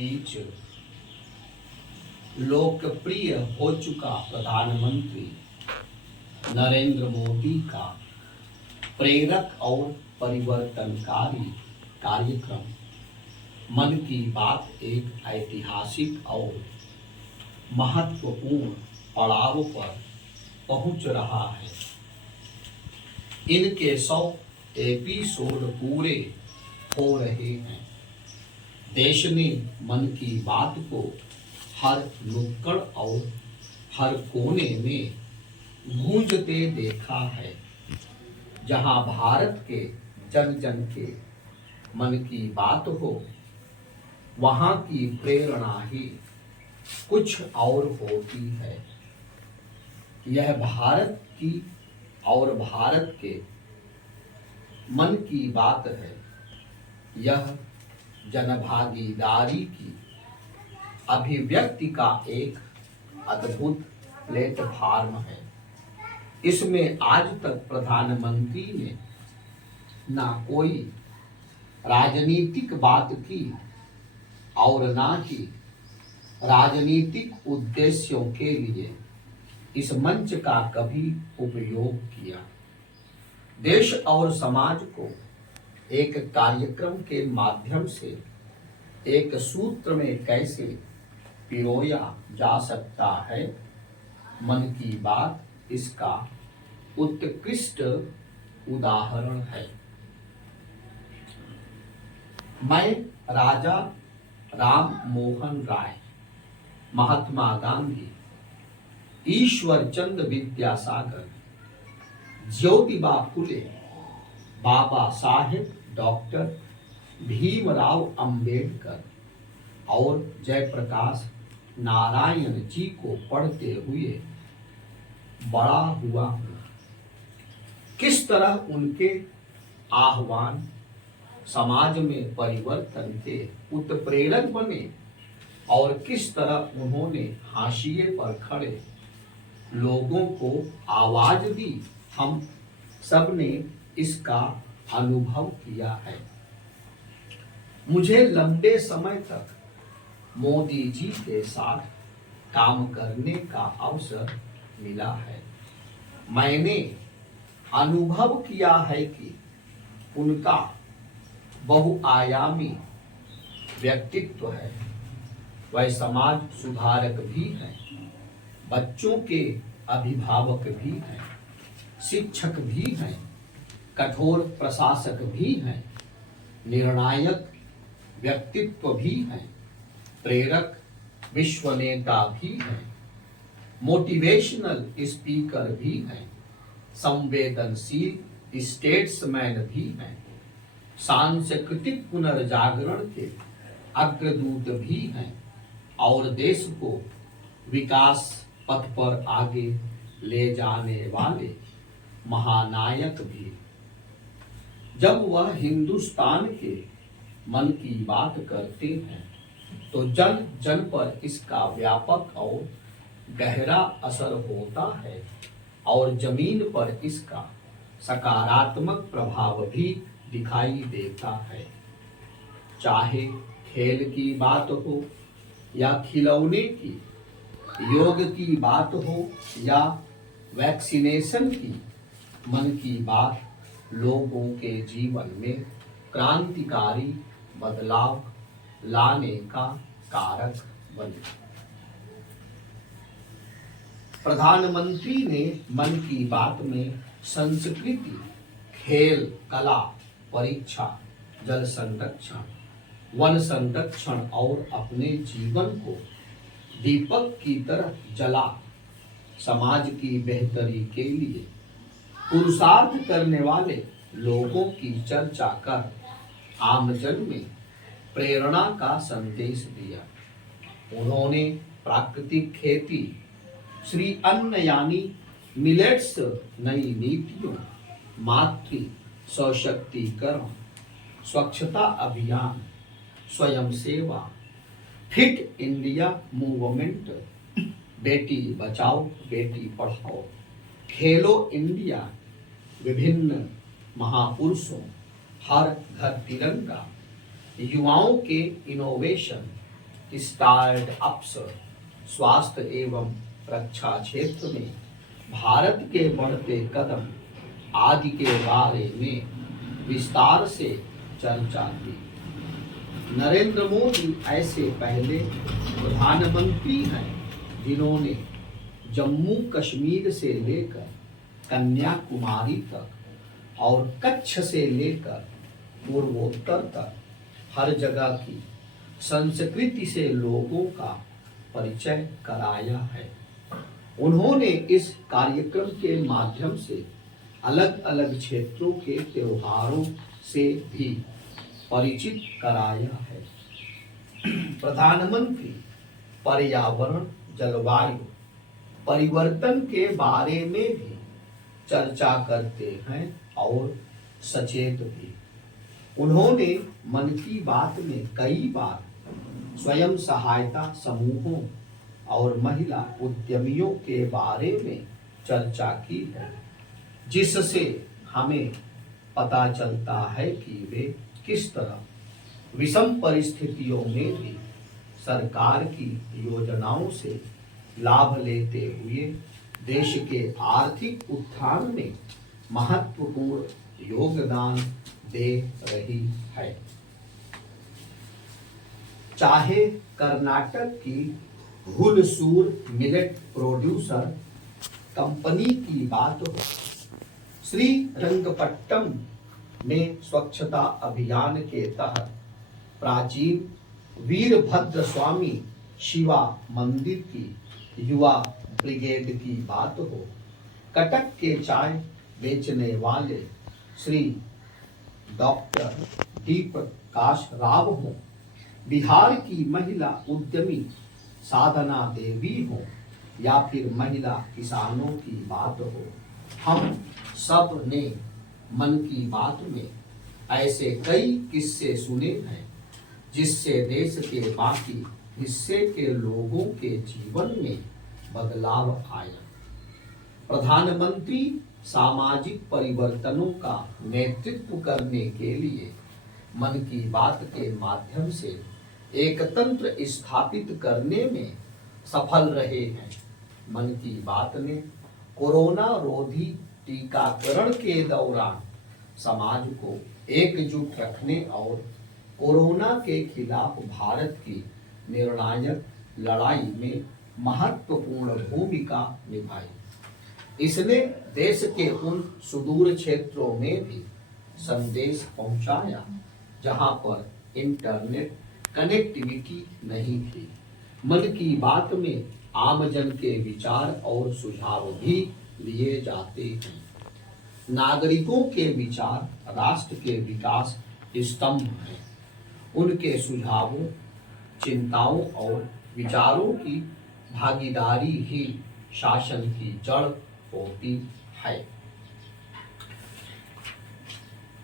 बीच लोकप्रिय हो चुका प्रधानमंत्री नरेंद्र मोदी का प्रेरक और परिवर्तनकारी कार्यक्रम मन की बात एक ऐतिहासिक और महत्वपूर्ण पड़ाव पर पहुंच रहा है। इनके 100 एपिसोड पूरे हो रहे हैं। देश ने मन की बात को हर नुक्कड़ और हर कोने में गूंजते देखा है। जहां भारत के जन जन के मन की बात हो, वहां की प्रेरणा ही कुछ और होती है। यह भारत की और भारत के मन की बात है। यह जनभागीदारी की अभिव्यक्ति का एक अद्भुत प्लेटफार्म है। इसमें आज तक प्रधानमंत्री ने ना कोई राजनीतिक बात की और ना ही राजनीतिक उद्देश्यों के लिए इस मंच का कभी उपयोग किया। देश और समाज को एक कार्यक्रम के माध्यम से एक सूत्र में कैसे पिरोया जा सकता है, मन की बात इसका उत्कृष्ट उदाहरण है। मैं राजा राम मोहन राय, महात्मा गांधी, ईश्वर चंद्र विद्यासागर, ज्योतिबा फुले, बाबा साहेब डॉक्टर भीमराव अंबेडकर और जयप्रकाश नारायण जी को पढ़ते हुए बड़ा हुआ हूं। किस तरह उनके आह्वान समाज में परिवर्तन के उत्प्रेरक बने और किस तरह उन्होंने हाशिए पर खड़े लोगों को आवाज दी, हम सब ने इसका अनुभव किया है। मुझे लंबे समय तक मोदी जी के साथ काम करने का अवसर मिला है। मैंने अनुभव किया है कि उनका बहुआयामी व्यक्तित्व है। वह समाज सुधारक भी हैं, बच्चों के अभिभावक भी हैं, शिक्षक भी हैं, कठोर प्रशासक भी हैं, निर्णायक व्यक्तित्व भी हैं, प्रेरक विश्व नेता भी हैं, मोटिवेशनल स्पीकर भी हैं, संवेदनशील स्टेट्समैन भी हैं, सांस्कृतिक पुनर्जागरण के अग्रदूत भी हैं और देश को विकास पथ पर आगे ले जाने वाले महानायक भी। जब वह हिंदुस्तान के मन की बात करते हैं तो जन जन पर इसका व्यापक और गहरा असर होता है और जमीन पर इसका सकारात्मक प्रभाव भी दिखाई देता है। चाहे खेल की बात हो या खिलौने की, योग की बात हो या वैक्सीनेशन की, मन की बात लोगों के जीवन में क्रांतिकारी बदलाव लाने का कारक बने। प्रधानमंत्री ने मन की बात में संस्कृति, खेल, कला, परीक्षा, जल संरक्षण, वन संरक्षण और अपने जीवन को दीपक की तरह जला समाज की बेहतरी के लिए पुरुषार्थ करने वाले लोगों की चर्चा कर आमजन में प्रेरणा का संदेश दिया। उन्होंने प्राकृतिक खेती, श्री अन्न यानी मिलेट्स, नई नीतियों, मातृ सशक्तिकरण, स्वच्छता अभियान, स्वयं सेवा, fit India movement, Beti Bachao Beti Padhao, खेलो इंडिया, विभिन्न महापुरुषों, हर घर तिरंगा, युवाओं के इनोवेशन, स्टार्टअप्स, स्वास्थ्य एवं रक्षा क्षेत्र में भारत के बढ़ते कदम आदि के बारे में विस्तार से चर्चा की। नरेंद्र मोदी ऐसे पहले प्रधानमंत्री हैं जिन्होंने जम्मू कश्मीर से लेकर कन्याकुमारी तक और कच्छ से लेकर पूर्वोत्तर तक हर जगह की संस्कृति से लोगों का परिचय कराया है। उन्होंने इस कार्यक्रम के माध्यम से अलग अलग क्षेत्रों के त्योहारों से भी परिचित कराया है। प्रधानमंत्री पर्यावरण जलवायु परिवर्तन के बारे में भी चर्चा करते हैं और सचेत भी। उन्होंने मन की बात में कई बार स्वयं सहायता समूहों और महिला उद्यमियों के बारे में चर्चा की है, जिससे हमें पता चलता है कि वे किस तरह विषम परिस्थितियों में भी सरकार की योजनाओं से लाभ लेते हुए देश के आर्थिक उत्थान में महत्वपूर्ण योगदान दे रही है। चाहे कर्नाटक की हुलसूर मिलेट प्रोड्यूसर कंपनी की बात हो, श्रीरंगपट्टम में स्वच्छता अभियान के तहत प्राचीन वीरभद्र स्वामी शिवा मंदिर की युवा ब्रिगेड की बात हो, कटक के चाय बेचने वाले श्री डॉक्टर डी प्रकाश राव हो, बिहार की महिला उद्यमी साधना देवी हो या फिर महिला किसानों की बात हो, हम सब ने मन की बात में ऐसे कई किस्से सुने हैं जिससे देश के बाकी हिस्से के लोगों के जीवन में बदलाव आया। प्रधानमंत्री सामाजिक परिवर्तनों का नेतृत्व करने के लिए मन की बात के माध्यम से एक तंत्र स्थापित करने में सफल रहे हैं। मन की बात ने कोरोना रोधी टीकाकरण के दौरान समाज को एकजुट रखने और कोरोना के खिलाफ भारत की निर्णायक लड़ाई में महत्वपूर्ण भूमिका निभाई। इसने देश के उन सुदूर क्षेत्रों में भी संदेश पहुंचाया जहां पर इंटरनेट कनेक्टिविटी नहीं थी। मन की बात में आमजन के विचार और सुझाव भी लिए जाते हैं। नागरिकों के विचार राष्ट्र के विकास स्तंभ हैं। उनके सुझावों, चिंताओं और विचारों की भागीदारी ही शासन की जड़ होती है।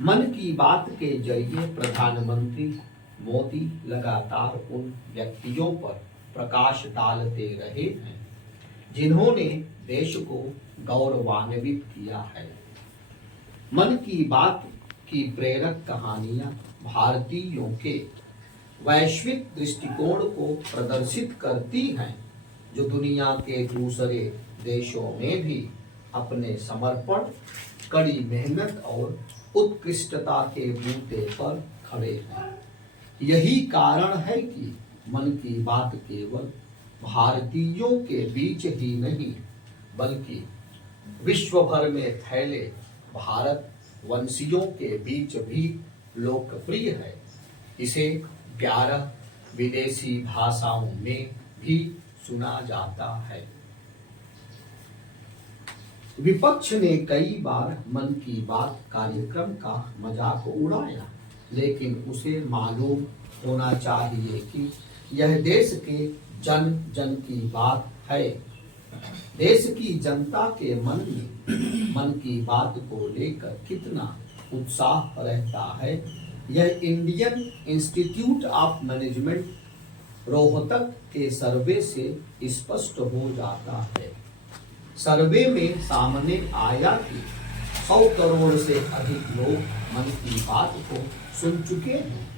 मन की बात के जरिए प्रधानमंत्री मोदी लगातार उन व्यक्तियों पर प्रकाश डालते रहे हैं जिन्होंने देश को गौरवान्वित किया है। मन की बात की प्रेरक कहानियां भारतीयों के वैश्विक दृष्टिकोण को प्रदर्शित करती हैं, जो दुनिया के दूसरे देशों में भी अपने समर्पण, कड़ी मेहनत और उत्कृष्टता के बूते पर खड़े हैं। यही कारण है कि मन की बात केवल भारतीयों के बीच ही नहीं बल्कि विश्व भर में फैले भारत वंशियों के बीच भी लोकप्रिय है। इसे 11 विदेशी भाषाओं में भी सुना जाता है। विपक्ष ने कई बार मन की बात कार्यक्रम का मजाक उड़ाया, लेकिन उसे मालूम होना चाहिए कि यह देश के जन जन की बात है। देश की जनता के मन में मन की बात को लेकर कितना उत्साह रहता है, यह Indian institute of management Rohtak के सर्वे से स्पष्ट हो जाता है। सर्वे में सामने आया कि 100 करोड़ से अधिक लोग मन की बात को सुन चुके हैं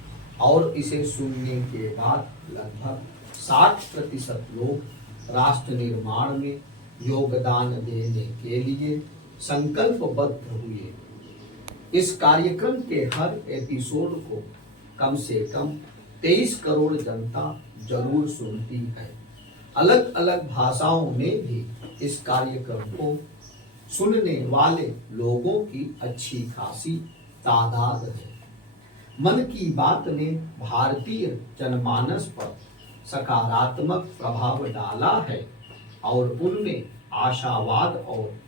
और इसे सुनने के बाद लगभग 60% लोग राष्ट्र निर्माण में योगदान देने के लिए संकल्पबद्ध हुए। इस कार्यक्रम के हर एपिसोड को कम से कम 23 करोड़ जनता जरूर सुनती है। अलग अलग भाषाओं में भी इस कार्यक्रम को सुनने वाले लोगों की अच्छी खासी तादाद है। मन की बात ने भारतीय जनमानस पर सकारात्मक प्रभाव डाला है और उनमें आशावाद और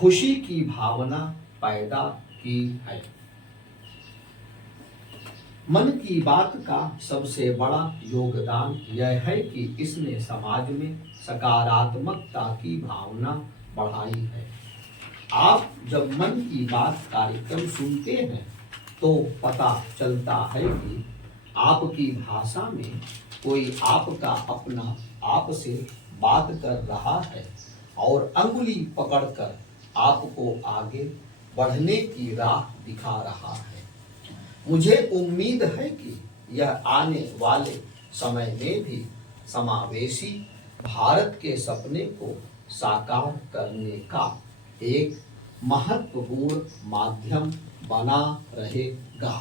खुशी की भावना पैदा की है। मन की बात का सबसे बड़ा योगदान यह है कि इसने समाज में सकारात्मकता की भावना बढ़ाई है। आप जब मन की बात कार्यक्रम सुनते हैं तो पता चलता है कि आपकी भाषा में कोई आपका अपना आपसे बात कर रहा है और अंगुली पकड़कर आपको आगे बढ़ने की राह दिखा रहा है। मुझे उम्मीद है कि यह आने वाले समय में भी समावेशी भारत के सपने को साकार करने का एक महत्वपूर्ण माध्यम बना रहेगा।